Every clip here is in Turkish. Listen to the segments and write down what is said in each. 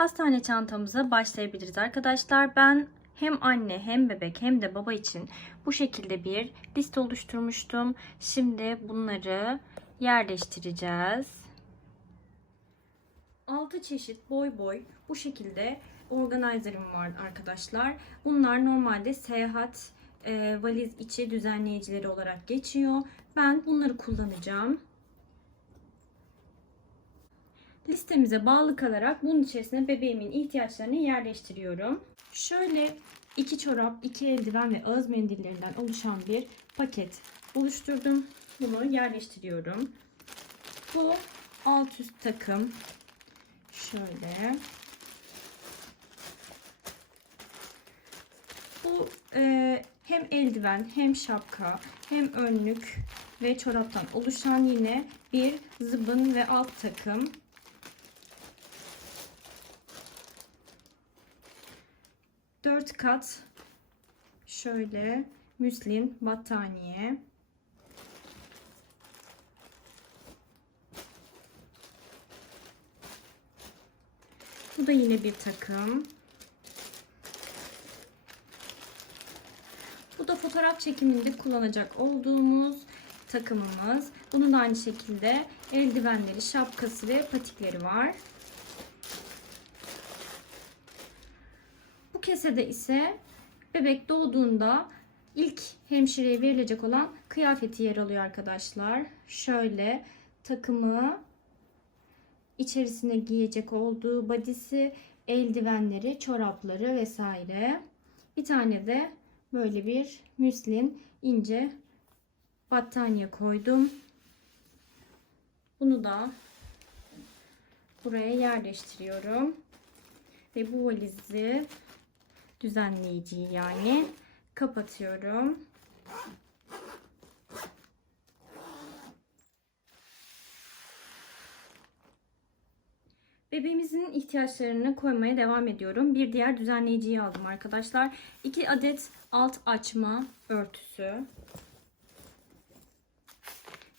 hastane çantamıza başlayabiliriz arkadaşlar. Ben hem anne hem bebek hem de baba için bu şekilde bir liste oluşturmuştum. Şimdi bunları yerleştireceğiz. 6 çeşit boy boy bu şekilde organizer'ım var arkadaşlar. Bunlar normalde seyahat e, valiz içi düzenleyicileri olarak geçiyor. Ben bunları kullanacağım. Listemize bağlı kalarak bunun içerisine bebeğimin ihtiyaçlarını yerleştiriyorum. Şöyle iki çorap, iki eldiven ve ağız mendillerinden oluşan bir paket oluşturdum. Bunu yerleştiriyorum. Bu alt üst takım. Şöyle. Bu e, hem eldiven hem şapka hem önlük ve çoraptan oluşan yine bir zıbın ve alt takım. Dört kat şöyle müslin battaniye. Bu da yine bir takım. Bu da fotoğraf çekiminde kullanacak olduğumuz takımımız. Bunun da aynı şekilde eldivenleri, şapkası ve patikleri var. Kesede ise bebek doğduğunda ilk hemşireye verilecek olan kıyafeti yer alıyor arkadaşlar. Şöyle takımı içerisine giyecek olduğu badisi, eldivenleri, çorapları vesaire. Bir tane de böyle bir müslin ince battaniye koydum. Bunu da buraya yerleştiriyorum. Ve bu valizi düzenleyiciyi yani kapatıyorum. Bebeğimizin ihtiyaçlarını koymaya devam ediyorum. Bir diğer düzenleyiciyi aldım arkadaşlar. 2 adet alt açma örtüsü.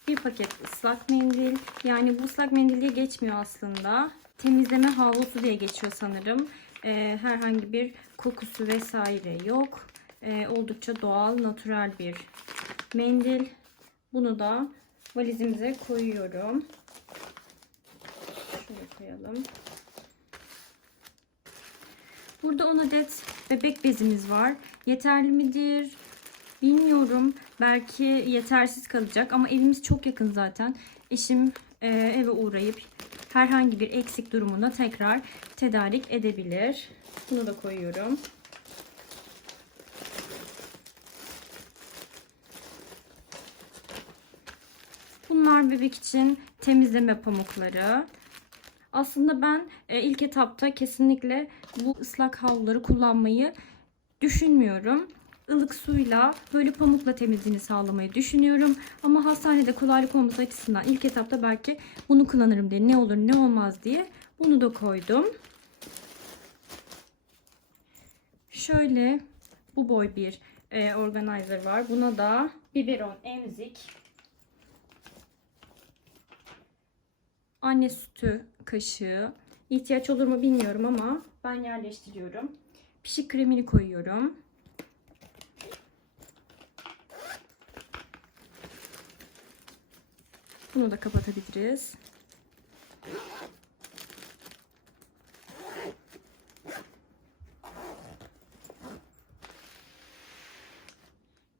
Bir paket ıslak mendil. Yani bu ıslak mendil diye geçmiyor aslında. Temizleme havlusu diye geçiyor sanırım. Ee, herhangi bir kokusu vesaire yok. Ee, oldukça doğal, natürel bir mendil. Bunu da valizimize koyuyorum. Şöyle koyalım. Burada 10 adet bebek bezimiz var. Yeterli midir? Bilmiyorum. Belki yetersiz kalacak ama evimiz çok yakın zaten. Eşim e, eve uğrayıp herhangi bir eksik durumuna tekrar tedarik edebilir. Bunu da koyuyorum. Bunlar bebek için temizleme pamukları. Aslında ben e, ilk etapta kesinlikle bu ıslak havluları kullanmayı düşünmüyorum. Ilık suyla böyle pamukla temizliğini sağlamayı düşünüyorum. Ama hastanede kolaylık olması açısından ilk etapta belki bunu kullanırım diye ne olur ne olmaz diye bunu da koydum. Şöyle bu boy bir e, organizer var. Buna da biberon emzik anne sütü kaşığı. İhtiyaç olur mu bilmiyorum ama ben yerleştiriyorum. Pişik kremini koyuyorum. Bunu da kapatabiliriz.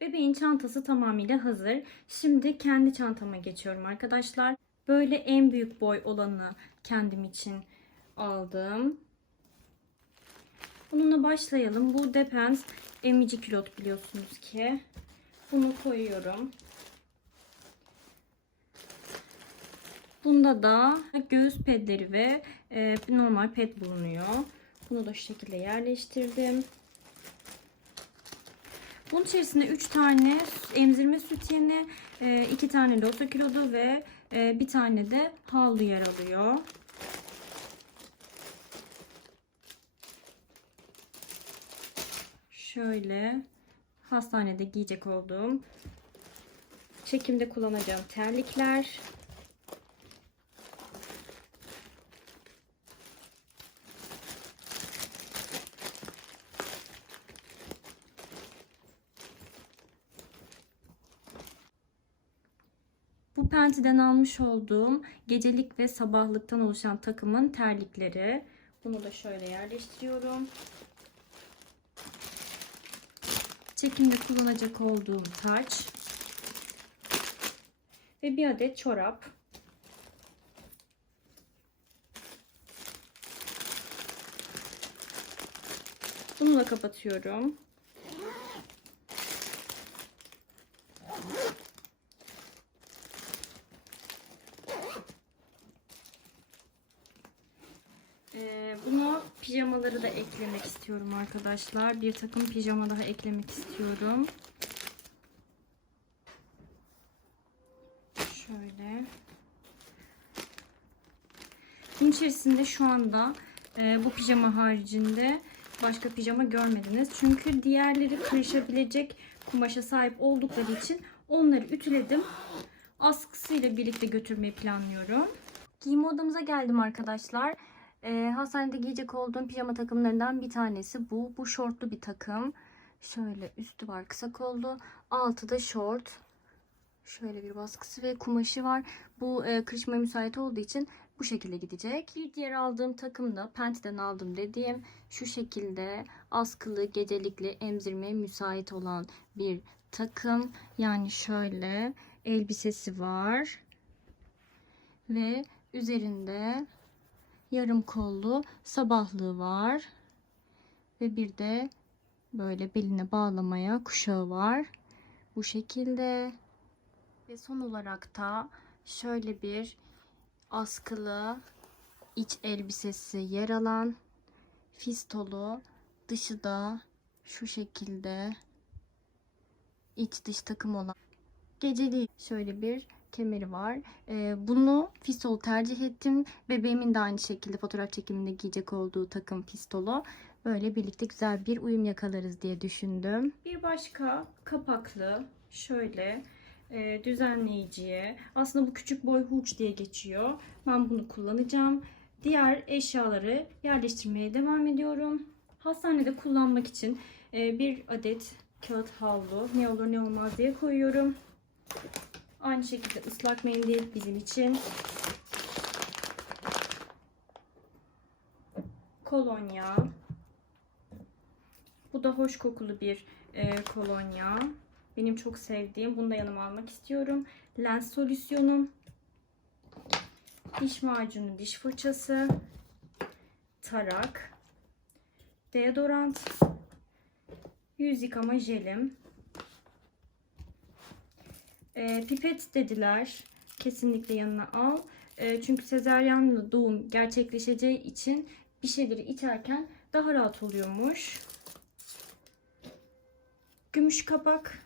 Bebeğin çantası tamamıyla hazır. Şimdi kendi çantama geçiyorum arkadaşlar. Böyle en büyük boy olanı kendim için aldım. Bununla başlayalım. Bu Depends emici kilot biliyorsunuz ki. Bunu koyuyorum. Bunda da göğüs pedleri ve e, normal ped bulunuyor. Bunu da şu şekilde yerleştirdim. Bunun içerisinde 3 tane emzirme sütyeni, 2 tane loto kilodu ve e, bir tane de havlu yer alıyor. Şöyle hastanede giyecek olduğum çekimde kullanacağım terlikler. Penti'den almış olduğum gecelik ve sabahlıktan oluşan takımın terlikleri. Bunu da şöyle yerleştiriyorum. Çekimde kullanacak olduğum taç. Ve bir adet çorap. Bunu da kapatıyorum. Ee, buna pijamaları da eklemek istiyorum arkadaşlar. Bir takım pijama daha eklemek istiyorum. Şöyle. Bunun içerisinde şu anda e, bu pijama haricinde başka pijama görmediniz. Çünkü diğerleri kırışabilecek kumaşa sahip oldukları için onları ütüledim. Askısıyla birlikte götürmeyi planlıyorum. Giyim odamıza geldim arkadaşlar. Ee, hastanede giyecek olduğum pijama takımlarından bir tanesi bu. Bu şortlu bir takım. Şöyle üstü var kısa kollu. Altı da şort. Şöyle bir baskısı ve kumaşı var. Bu e, kırışmaya müsait olduğu için bu şekilde gidecek. Bir diğer aldığım takım da Penti'den aldım dediğim şu şekilde askılı, gecelikli, emzirmeye müsait olan bir takım. Yani şöyle elbisesi var. Ve üzerinde yarım kollu sabahlığı var. Ve bir de böyle beline bağlamaya kuşağı var. Bu şekilde. Ve son olarak da şöyle bir askılı iç elbisesi yer alan fistolu dışı da şu şekilde iç dış takım olan geceli şöyle bir kemeri var. Ee, bunu fistol tercih ettim. Bebeğimin de aynı şekilde fotoğraf çekiminde giyecek olduğu takım fistolu. Böyle birlikte güzel bir uyum yakalarız diye düşündüm. Bir başka kapaklı şöyle e, düzenleyiciye. Aslında bu küçük boy hurç diye geçiyor. Ben bunu kullanacağım. Diğer eşyaları yerleştirmeye devam ediyorum. Hastanede kullanmak için e, bir adet kağıt havlu ne olur ne olmaz diye koyuyorum. Aynı şekilde ıslak mendil bizim için. Kolonya. Bu da hoş kokulu bir e, kolonya. Benim çok sevdiğim. Bunu da yanıma almak istiyorum. Lens solüsyonum. Diş macunu, diş fırçası. Tarak. Deodorant. Yüz yıkama jelim. E, pipet dediler. Kesinlikle yanına al. E, çünkü sezaryenle doğum gerçekleşeceği için bir şeyleri içerken daha rahat oluyormuş. Gümüş kapak.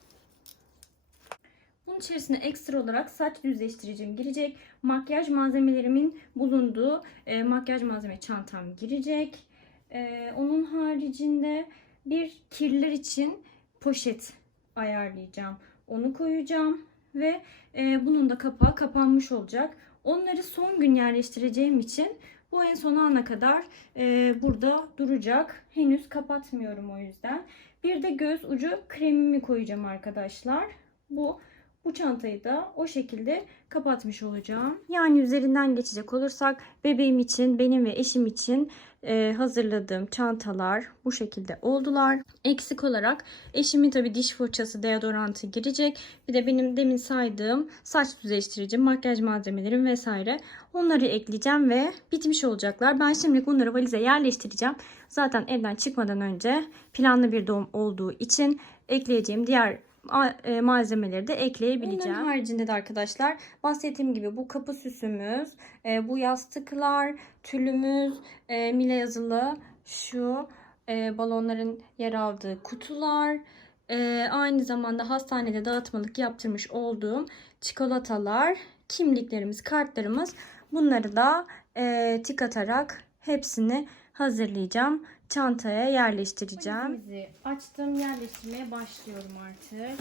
Bunun içerisine ekstra olarak saç düzleştiricim girecek. Makyaj malzemelerimin bulunduğu e, makyaj malzeme çantam girecek. E, onun haricinde bir kirler için poşet ayarlayacağım. Onu koyacağım ve e, bunun da kapağı kapanmış olacak. Onları son gün yerleştireceğim için bu en son ana kadar e, burada duracak. Henüz kapatmıyorum o yüzden. Bir de göz ucu kremimi koyacağım arkadaşlar. Bu bu çantayı da o şekilde kapatmış olacağım. Yani üzerinden geçecek olursak bebeğim için, benim ve eşim için e, hazırladığım çantalar bu şekilde oldular. Eksik olarak eşimin tabi diş fırçası, deodorantı girecek. Bir de benim demin saydığım saç düzleştirici, makyaj malzemelerim vesaire. Onları ekleyeceğim ve bitmiş olacaklar. Ben şimdi bunları valize yerleştireceğim. Zaten evden çıkmadan önce planlı bir doğum olduğu için ekleyeceğim diğer malzemeleri de ekleyebileceğim. Bunun haricinde de arkadaşlar bahsettiğim gibi bu kapı süsümüz, e, bu yastıklar, tülümüz, e, Mile yazılı şu balonların yer aldığı kutular, aynı zamanda hastanede dağıtmalık yaptırmış olduğum çikolatalar, kimliklerimiz, kartlarımız bunları da tik atarak hepsini hazırlayacağım çantaya yerleştireceğim. Açtım. Yerleştirmeye başlıyorum artık.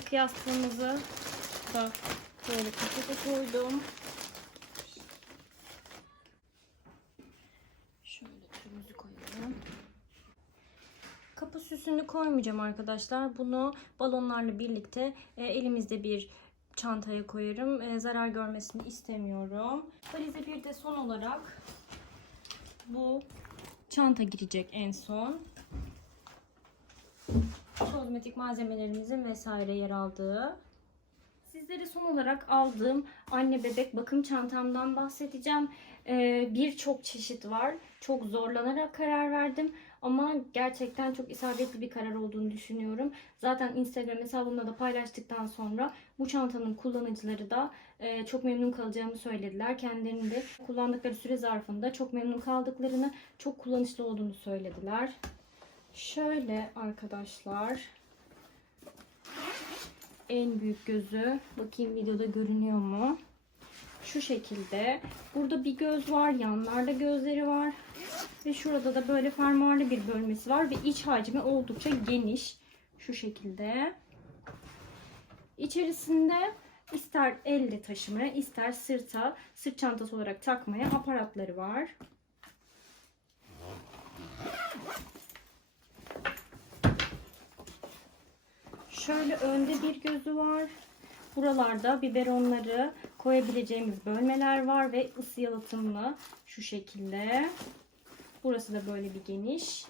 Takı yastığımızı da böyle pakete koydum. Şöyle tüpümüzü koyalım. Kapı süsünü koymayacağım arkadaşlar. Bunu balonlarla birlikte e, elimizde bir çantaya koyarım. E, zarar görmesini istemiyorum. Valize bir de son olarak bu çanta girecek en son. Kozmetik malzemelerimizin vesaire yer aldığı. Sizlere son olarak aldığım anne bebek bakım çantamdan bahsedeceğim. Ee, Birçok çeşit var. Çok zorlanarak karar verdim. Ama gerçekten çok isabetli bir karar olduğunu düşünüyorum. Zaten Instagram hesabımda da paylaştıktan sonra bu çantanın kullanıcıları da e, çok memnun kalacağımı söylediler. Kendilerinin de kullandıkları süre zarfında çok memnun kaldıklarını, çok kullanışlı olduğunu söylediler. Şöyle arkadaşlar en büyük gözü. Bakayım videoda görünüyor mu? Şu şekilde. Burada bir göz var. Yanlarda gözleri var. Ve şurada da böyle fermuarlı bir bölmesi var. Ve iç hacmi oldukça geniş. Şu şekilde. İçerisinde ister elle taşımaya ister sırta sırt çantası olarak takmaya aparatları var. Şöyle önde bir gözü var. Buralarda biberonları koyabileceğimiz bölmeler var ve ısı yalıtımlı şu şekilde. Burası da böyle bir geniş.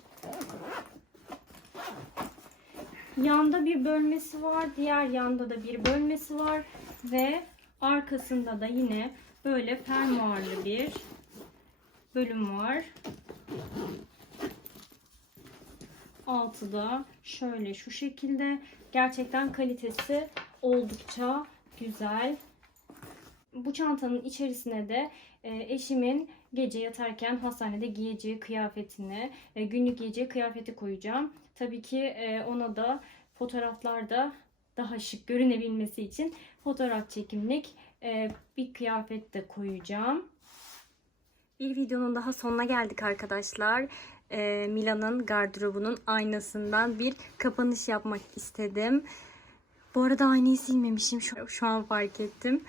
Yanda bir bölmesi var. Diğer yanda da bir bölmesi var. Ve arkasında da yine böyle fermuarlı bir bölüm var. Altı da şöyle şu şekilde. Gerçekten kalitesi oldukça güzel. Bu çantanın içerisine de e, eşimin gece yatarken hastanede giyeceği kıyafetini, e, günlük giyeceği kıyafeti koyacağım. Tabii ki e, ona da fotoğraflarda daha şık görünebilmesi için fotoğraf çekimlik bir kıyafet de koyacağım. Bir videonun daha sonuna geldik arkadaşlar. Ee, Mila'nın gardırobunun aynasından bir kapanış yapmak istedim. Bu arada aynayı silmemişim. Şu, şu an fark ettim.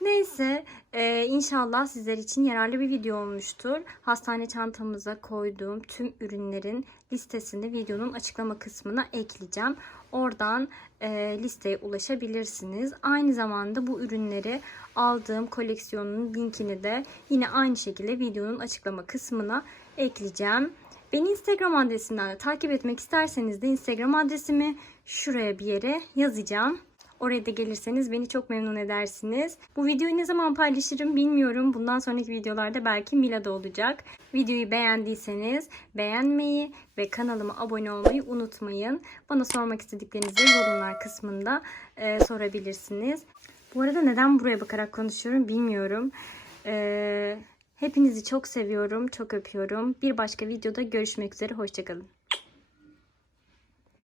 Neyse e, inşallah sizler için yararlı bir video olmuştur. Hastane çantamıza koyduğum tüm ürünlerin listesini videonun açıklama kısmına ekleyeceğim. Oradan e, listeye ulaşabilirsiniz. Aynı zamanda bu ürünleri aldığım koleksiyonun linkini de yine aynı şekilde videonun açıklama kısmına ekleyeceğim. Beni Instagram adresimden de takip etmek isterseniz de Instagram adresimi şuraya bir yere yazacağım. Oraya da gelirseniz beni çok memnun edersiniz. Bu videoyu ne zaman paylaşırım bilmiyorum. Bundan sonraki videolarda belki Mila'da olacak. Videoyu beğendiyseniz beğenmeyi ve kanalıma abone olmayı unutmayın. Bana sormak istediklerinizi yorumlar kısmında e, sorabilirsiniz. Bu arada neden buraya bakarak konuşuyorum bilmiyorum. Eee... Hepinizi çok seviyorum, çok öpüyorum. Bir başka videoda görüşmek üzere, hoşçakalın.